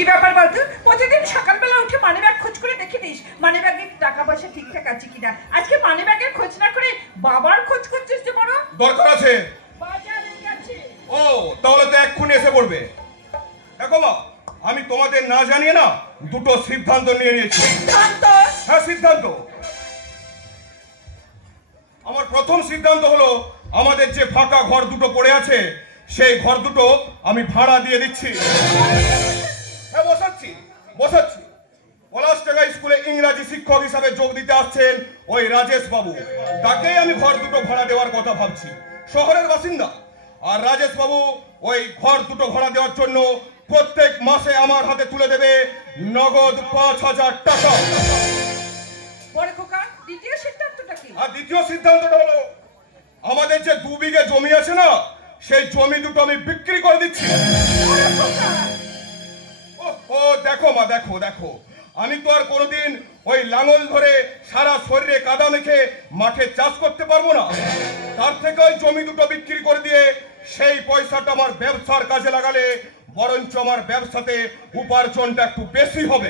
কি ব্যাপার বলতো? প্রতিদিন সকালবেলা উঠে মানিব্যাগ খোঁজ করে দেখে নিস মানিব্যাগে টাকা পয়সা ঠিকঠাক আছে কিনা। আজকে মানিব্যাগের খোঁজ না করে বাবার খোঁজ করছিস যে বড়? দরকার আছে। বাজারে গেছে। ও তাহলে তো এক্ষুনি এসে পড়বে। দেখো মা, আমি তোমাদের না জানিয়ে না দুটো সিদ্ধান্ত নিয়ে নিয়েছি। সিদ্ধান্ত? হ্যাঁ সিদ্ধান্ত। আমার প্রথম সিদ্ধান্ত হলো আমাদের যে ফাঁকা ঘর দুটো পড়ে আছে সেই ঘর দুটো আমি ভাড়া দিয়ে দিচ্ছি। হ্যাঁ বসাচ্ছি। পলাশডাঙ্গা স্কুলে ইংরাজি শিক্ষক হিসাবে যোগ দিতে আসছেন ওই রাজেশ বাবু, তাকেই আমি ঘর দুটো ভাড়া দেওয়ার কথা ভাবছি। শহরের বাসিন্দা। আর রাজেশ বাবু ওই ঘর দুটো ভাড়া দেওয়ার জন্য প্রত্যেক মাসে আমার হাতে তুলে দেবে নগদ ৫,০০০ টাকা। বড় খোকা, দ্বিতীয় সিদ্ধান্তটা কি? আর দ্বিতীয় সিদ্ধান্তটা হলো আমাদের যে ২ বিঘে জমি আছে না, সেই জমি দুটো আমি বিক্রি করে দিচ্ছি। বড় খোকা, ও দেখো মা, দেখো আমি তো আর কোনোদিন ওই লাঙল ধরে সারা শরীরে কাদা মেখে মাঠে চাষ করতে পারবো না। তার থেকে ওই জমি দুটো বিক্রি করে দিয়ে সেই পয়সাটা আমার ব্যবসার কাজে লাগালে বরঞ্চ আমার ব্যবসাতে উপার্জনটা একটু বেশি হবে।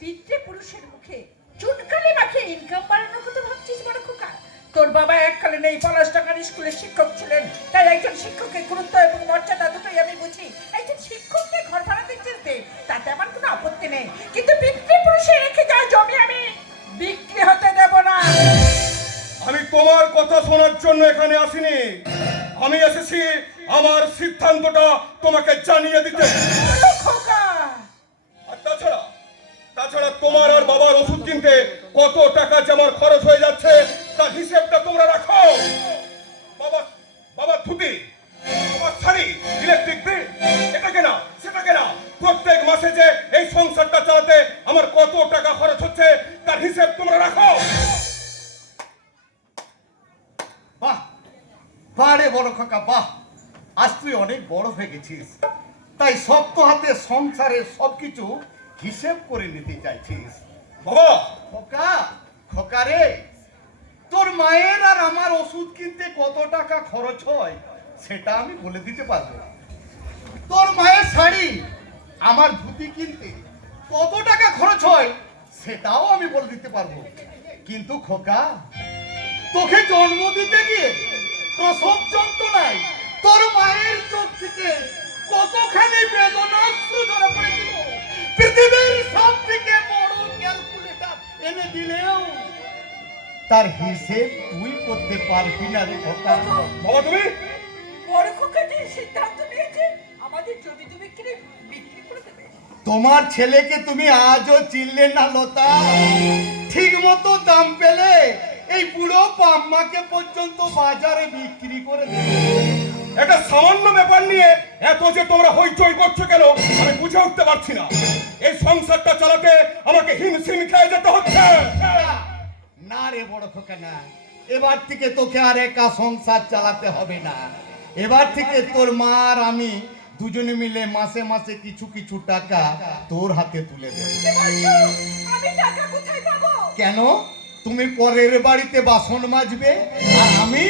পিতৃ পুরুষের মুখে চুনকালি মাখিয়ে ইনকাম বাড়ানোর কথা ভাবছিস বড় খোকা? তোর বাবা এককালীন এই পলাশডাঙ্গার স্কুলের শিক্ষক ছিলেন, তাই একজন শিক্ষকের গুরুত্ব এবং মর্যাদা দুটোই আমি বুঝি। একজন শিক্ষককে ঘর ভাড়া দিচ্ছিস দে, তাতে আমার কোনো আপত্তি নেই, কিন্তু পিতৃপুরুষে রেখে যাওয়া জমি আমি বিক্রি হতে দেব না। আমি তোমার কথা শোনার জন্য এখানে আসিনি, আমি এসেছি আমার সিদ্ধান্তটা তোমাকে জানিয়ে দিতে। বড় খোকা, আর তাছাড়া তোমার আর বাবার ওষুধ কিনতে কত টাকা যে আমার খরচ হয়ে যাচ্ছে তার হিসেবটা তোমরা রাখো। বাবা ধুতি, বাবার শাড়ি, ইলেকট্রিক বিল, এটা কেনা সেটা কেনা, প্রত্যেক মাসে যে এই সংসারটা চালাতে আমার কত টাকা খরচ হচ্ছে তার হিসেব তোমরা রাখো। বাহ বাহ রে বড় খোকা, বাহ, আজ তুই অনেক বড় হয়ে গেছিস, তাই শক্ত হাতে সংসারের সবকিছু হিসেব করে নিতে চাইছিস। বাবা খোকা রে, তোর মায়ের আর আমার ওষুধ কিনতে কত টাকা খরচ হয় সেটা আমি বলে দিতে পারবো। তোর মায়ের শাড়ি, আমার ধুতি কিনতে কত টাকা খরচ হয় সেটাও আমি বলে দিতে পারবো। কিন্তু খোকা, তোকে জন্ম দিতে গিয়ে প্রসব যন্ত্রণায় তোর মায়ের চোখ থেকে কতখানি বেদনাশ্রু ঝরে পড়েছিল, পৃথিবীর সব থেকে বড় ক্যালকুলেটর এনে দিলেও তার হিসেব তুই করতে পারবি না রে খোকা। বাবা তুমি বড় খোকা যে সিদ্ধান্ত নিয়েছে আমাদের জমি তো বিক্রি করে দেবে। তোমার ছেলেকে তুমি আজও চিনলে না লতা? ঠিক মতো দাম পেলে এই বুড়ো পাম্মাকে পর্যন্ত বাজারে বিক্রি করে দেবে। একটা সামান্য ব্যাপার নিয়ে এত যে তোমরা হইচই করছো কেন আমি বুঝে উঠতে পারছি না। এই সংসারটা চালাতে আমাকে হিমশিম খেয়ে যেতে হচ্ছে। না রে বড় খোকা না, এবার থেকে তোকে আর একা সংসার চালাতে হবে না। এবার থেকে তোর মা আর আমি দুজনে মিলে মাসে মাসে কিছু কিছু টাকা তোর হাতে তুলে দেব। আমি টাকা কোথায় পাবো? কেন? তুমি পরের বাড়িতে বাসন মাজবে আর আমি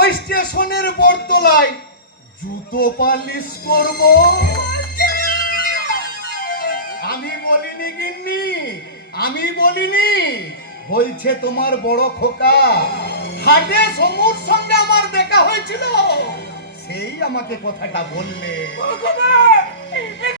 ওই স্টেশনের বটতলায় জুতো পালিশ করব। আমি বলিনি গিন্নি, আমি বলিনি, বলছে তোমার বড় খোকা। হাটে সমুর সঙ্গে আমার দেখা হয়েছিল, সেই আমাকে কথাটা বললে। ভগবান,